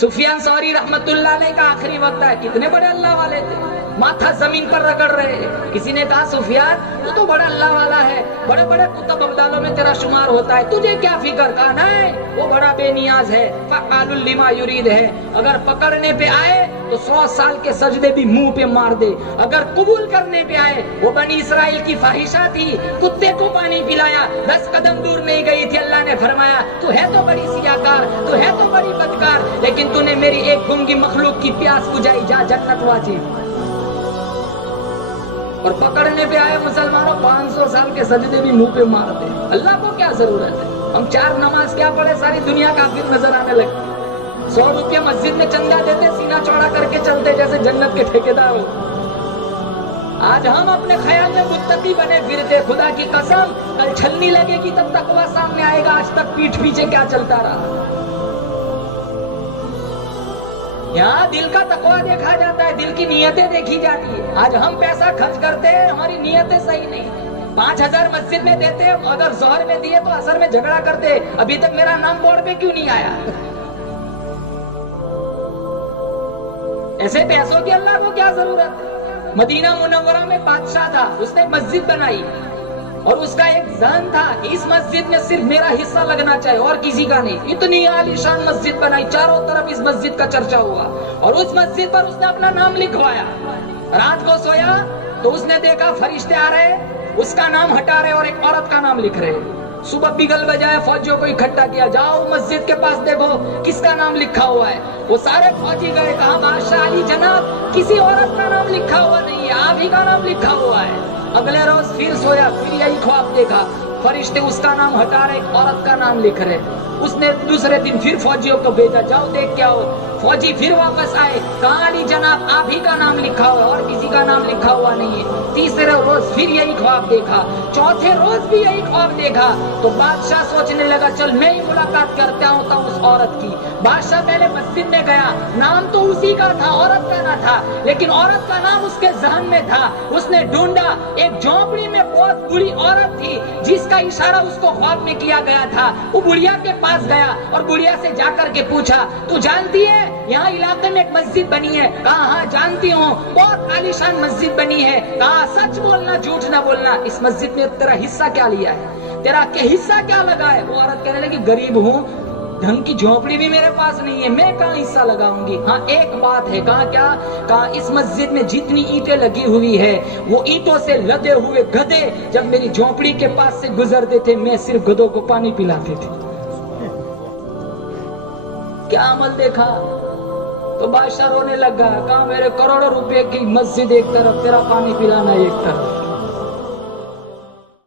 سفیان ثوری رحمت اللہ علیہ کا آخری وقت ہے، کتنے بڑے اللہ والے تھے، ماتھا زمین پر رگڑ رہے. کسی نے کہا سفیان تو بڑا اللہ والا ہے، بڑے بڑے کتب ابدالوں میں تیرا شمار ہوتا ہے، تجھے کیا فکر؟ کہا نہیں، وہ بڑا بے نیاز ہے، فعال لما یرید ہے. اگر پکڑنے پہ آئے تو 100 سال کے سجدے بھی منہ پہ مار دے. اگر قبول کرنے پہ آئے، وہ بنی اسرائیل کی فاحشہ تھی، کتے کو پانی پلایا، 10 قدم دور نہیں گئی تھی. اللہ نے فرمایا تو ہے تو بڑی سیاکار، تو ہے تو بڑی بدکار، لیکن تو نے میری ایک گنگی مخلوق کی پیاس بجھائی، جا جنت واجب. اور پکڑنے پہ آئے مسلمانوں 500 سال کے سجدے بھی منہ پہ مار دے. اللہ کو کیا ضرورت ہے؟ ہم 4 نماز کیا پڑھے، ساری دنیا کافر نظر آنے لگتی. 100 روپیہ مسجد میں چندہ دیتے، سینہ چوڑا کر کے چلتے جیسے جنت کے ٹھیکیدار ہو. آج ہم اپنے خیال میں متقی بنے پھرتے. خدا کی قسم کل چھلنی لگے گی تب تقویٰ سامنے آئے گا. آج تک پیٹھ پیچھے کیا چلتا رہا. یہاں دل کا تقویٰ دیکھا جاتا ہے، دل کی نیتیں دیکھی جاتی ہے. آج ہم پیسہ خرچ کرتے ہیں، ہماری نیتیں صحیح نہیں. 5000 مسجد میں دیتے، اگر ظہر میں دیے تو عصر میں جھگڑا کرتے. ابھی تک میرا نام بورڈ پہ کیوں نہیں آیا؟ ایسے پیسوں کی اللہ کو کیا ضرورت ہے؟ مدینہ منورہ میں بادشاہ تھا، اس نے مسجد بنائی اور اس کا ایک ذہن تھا اس مسجد میں صرف میرا حصہ لگنا چاہیے اور کسی کا نہیں. اتنی عالی شان مسجد بنائی، چاروں طرف اس مسجد کا چرچا ہوا اور اس مسجد پر اس نے اپنا نام لکھوایا. رات کو سویا تو اس نے دیکھا فرشتے آ رہے، اس کا نام ہٹا رہے اور ایک عورت کا نام لکھ رہے. صبح بگل بجائے، فوجیوں کو اکٹھا کیا، جاؤ مسجد کے پاس دیکھو کس کا نام لکھا ہوا ہے. وہ سارے فوجی گئے، کہا بادشاہ علی جناب کسی عورت کا نام لکھا ہوا نہیں ہے، آپ ہی کا نام لکھا ہوا ہے. اگلے روز پھر سویا، پھر یہی خواب دیکھا، فرشتے اس کا نام ہٹا رہے، ایک عورت کا نام لکھ رہے. اس نے دوسرے دن پھر فوجیوں کو بھیجا، جاؤ دیکھ کیا ہو. فوجی پھر واپس آئے، کہا علی جناب آپ ہی کا نام لکھا ہوا ہے اور کسی کا نام لکھا ہوا نہیں ہے. تیسرے روز پھر یہی خواب دیکھا، چوتھے روز بھی یہی خواب دیکھا. تو بادشاہ سوچنے لگا چل میں ہی ملاقات کرتا ہوں اس عورت کی. بادشاہ پہلے مسجد میں گیا، نام تو اسی کا تھا، عورت کا نہ تھا، لیکن عورت کا نام اس کے ذہن میں تھا. اس نے ڈھونڈا، ایک جھونپڑی میں بہت بری عورت تھی جس کا اشارہ اس کو خواب میں کیا گیا تھا. وہ بڑھیا کے پاس گیا اور بڑھیا سے جا کر کے پوچھا تو جانتی ہے یہاں علاقے میں ایک مسجد بنی ہے؟ کہا ہاں جانتی ہوں، بہت عالیشان مسجد بنی ہے. کہا سچ بولنا جھوٹ نہ بولنا، اس مسجد میں تیرا حصہ کیا لیا ہے، تیرا حصہ کیا لگا ہے؟ وہ عورت کہنے لگی غریب ہوں، ڈھنگ کی جھونپڑی بھی میرے پاس نہیں ہے، میں کہاں حصہ لگاؤں گی. ہاں ایک بات ہے. کہا کیا؟ کہا اس مسجد میں جتنی اینٹیں لگی ہوئی ہے وہ اینٹوں سے لدے ہوئے گدھے جب میری جھونپڑی کے پاس سے گزرتے تھے میں صرف گدھوں کو پانی پلاتے تھے. کیا عمل دیکھا؟ تو بادشاہ رونے لگا، کہا میرے کروڑوں روپے کی مسجد ایک طرف، تیرا پانی پلانا ایک طرف.